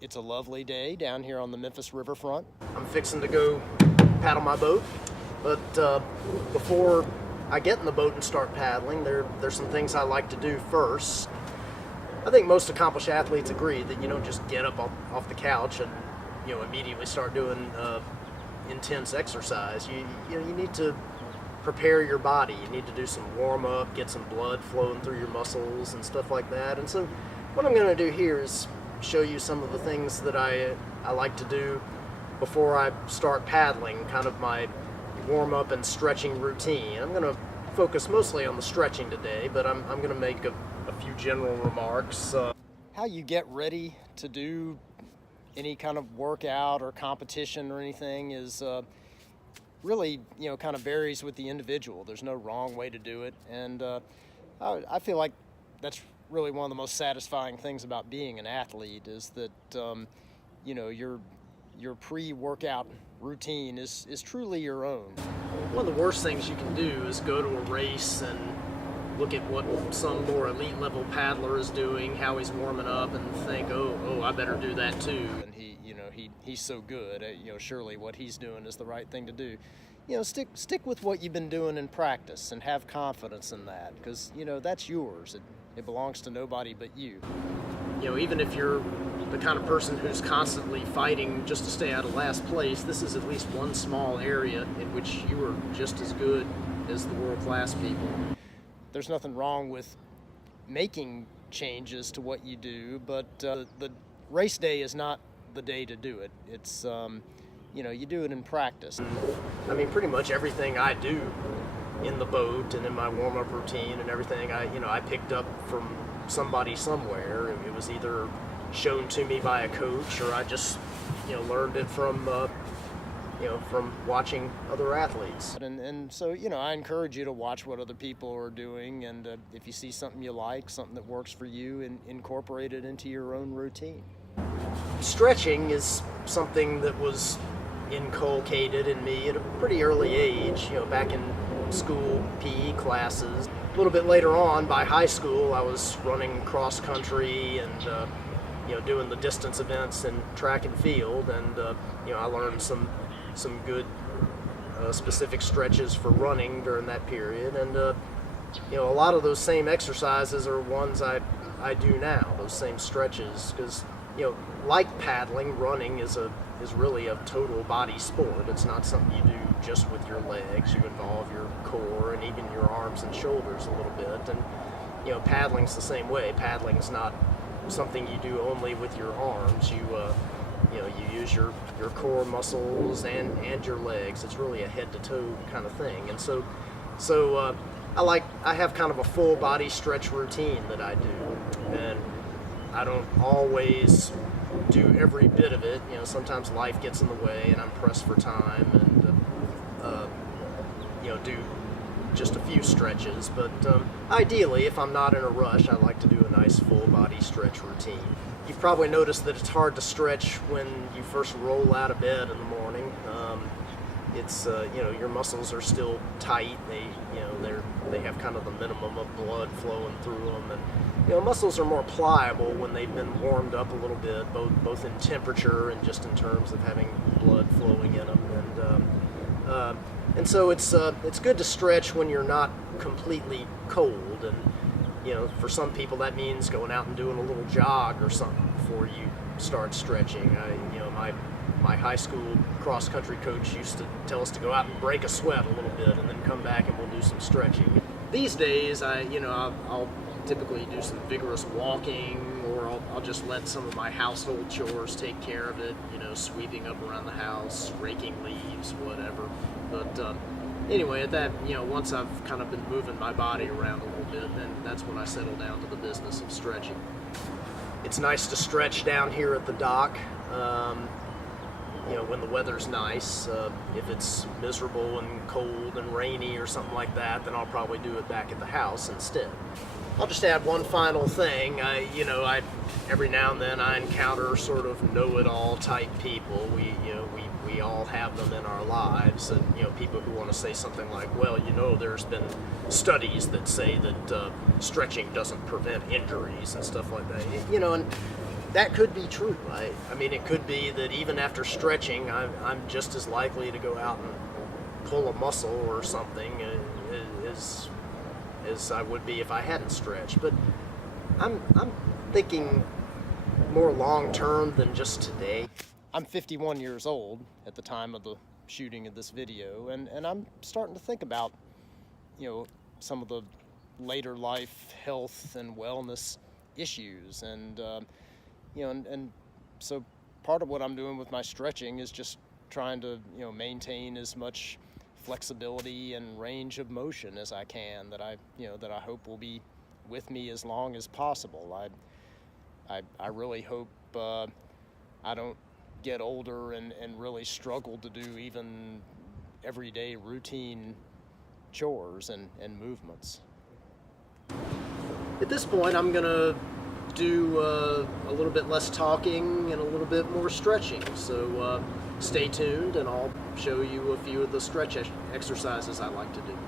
It's a lovely day down here on the Memphis riverfront. I'm fixing to go paddle my boat, but before I get in the boat and start paddling, there's some things I like to do first. I think most accomplished athletes agree that you don't just get up off the couch and immediately start doing intense exercise. You need to prepare your body. You need to do some warm up, get some blood flowing through your muscles and stuff like that. And so what I'm going to do here is show you some of the things that I like to do before I start paddling, kind of my warm up and stretching routine. I'm going to focus mostly on the stretching today, but I'm going to make a few general remarks. How you get ready to do any kind of workout or competition or anything is really, kind of varies with the individual. There's no wrong way to do it, and I feel like that's really one of the most satisfying things about being an athlete is that your pre-workout routine is truly your own. One of the worst things you can do is go to a race and look at what some more elite level paddler is doing, how he's warming up, and think, oh, I better do that too. And he's so good. Surely what he's doing is the right thing to do. Stick with what you've been doing in practice and have confidence in that, because that's yours. It belongs to nobody but you. Even if you're the kind of person who's constantly fighting just to stay out of last place, this is at least one small area in which you are just as good as the world-class people. There's nothing wrong with making changes to what you do, but the race day is not the day to do it. It's, you do it in practice. I mean, pretty much everything I do in the boat and in my warm-up routine and everything, I picked up from somebody somewhere. It was either shown to me by a coach, or I just, learned it from watching other athletes. And so, I encourage you to watch what other people are doing, and if you see something you like, something that works for you, and incorporate it into your own routine. Stretching is something that was inculcated in me at a pretty early age, back in school PE classes. A little bit later on, by high school, I was running cross country and doing the distance events in track and field, and I learned some good specific stretches for running during that period, and a lot of those same exercises are ones I do now, those same stretches, because like paddling, running is really a total body sport. It's not something you do just with your legs. You involve your core and even your arms and shoulders a little bit, and paddling's the same way. Paddling's not something you do only with your arms. You use your core muscles and your legs. It's really a head to toe kind of thing. And so I have kind of a full body stretch routine that I do, and I don't always do every bit of it. Sometimes life gets in the way and I'm pressed for time, and do just a few stretches, but ideally, if I'm not in a rush, I like to do a nice full body stretch routine. You've probably noticed that it's hard to stretch when you first roll out of bed in the morning. It's your muscles are still tight. They have kind of the minimum of blood flowing through them, and muscles are more pliable when they've been warmed up a little bit, both in temperature and just in terms of having blood flowing in them. And so it's good to stretch when you're not completely cold, and for some people that means going out and doing a little jog or something before you start stretching. My high school cross country coach used to tell us to go out and break a sweat a little bit and then come back and we'll do some stretching. These days I'll typically do some vigorous walking, or I'll just let some of my household chores take care of it, sweeping up around the house, raking leaves, whatever. But anyway, at that, once I've kind of been moving my body around a little bit, then that's when I settle down to the business of stretching. It's nice to stretch down here at the dock, when the weather's nice. If it's miserable and cold and rainy or something like that, then I'll probably do it back at the house instead. I'll just add one final thing. I every now and then I encounter sort of know-it-all type people. We all have them in our lives, and people who want to say something like, well, there's been studies that say that stretching doesn't prevent injuries and stuff like that. And that could be true. I mean, it could be that even after stretching, I'm just as likely to go out and pull a muscle or something as I would be if I hadn't stretched. But I'm thinking more long term than just today. I'm 51 years old at the time of the shooting of this video, and I'm starting to think about, some of the later life health and wellness issues, and so part of what I'm doing with my stretching is just trying to maintain as much flexibility and range of motion as I can that I hope will be with me as long as possible. I really hope I don't get older and really struggle to do even everyday routine chores and movements. At this point, I'm gonna do a little bit less talking and a little bit more stretching. So stay tuned, and I'll show you a few of the stretch exercises I like to do.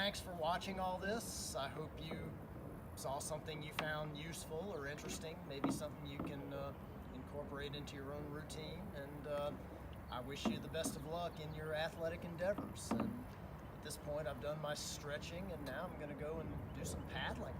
thanks for watching all this. I hope you saw something you found useful or interesting, maybe something you can incorporate into your own routine. And I wish you the best of luck in your athletic endeavors. And at this point, I've done my stretching, and now I'm going to go and do some paddling.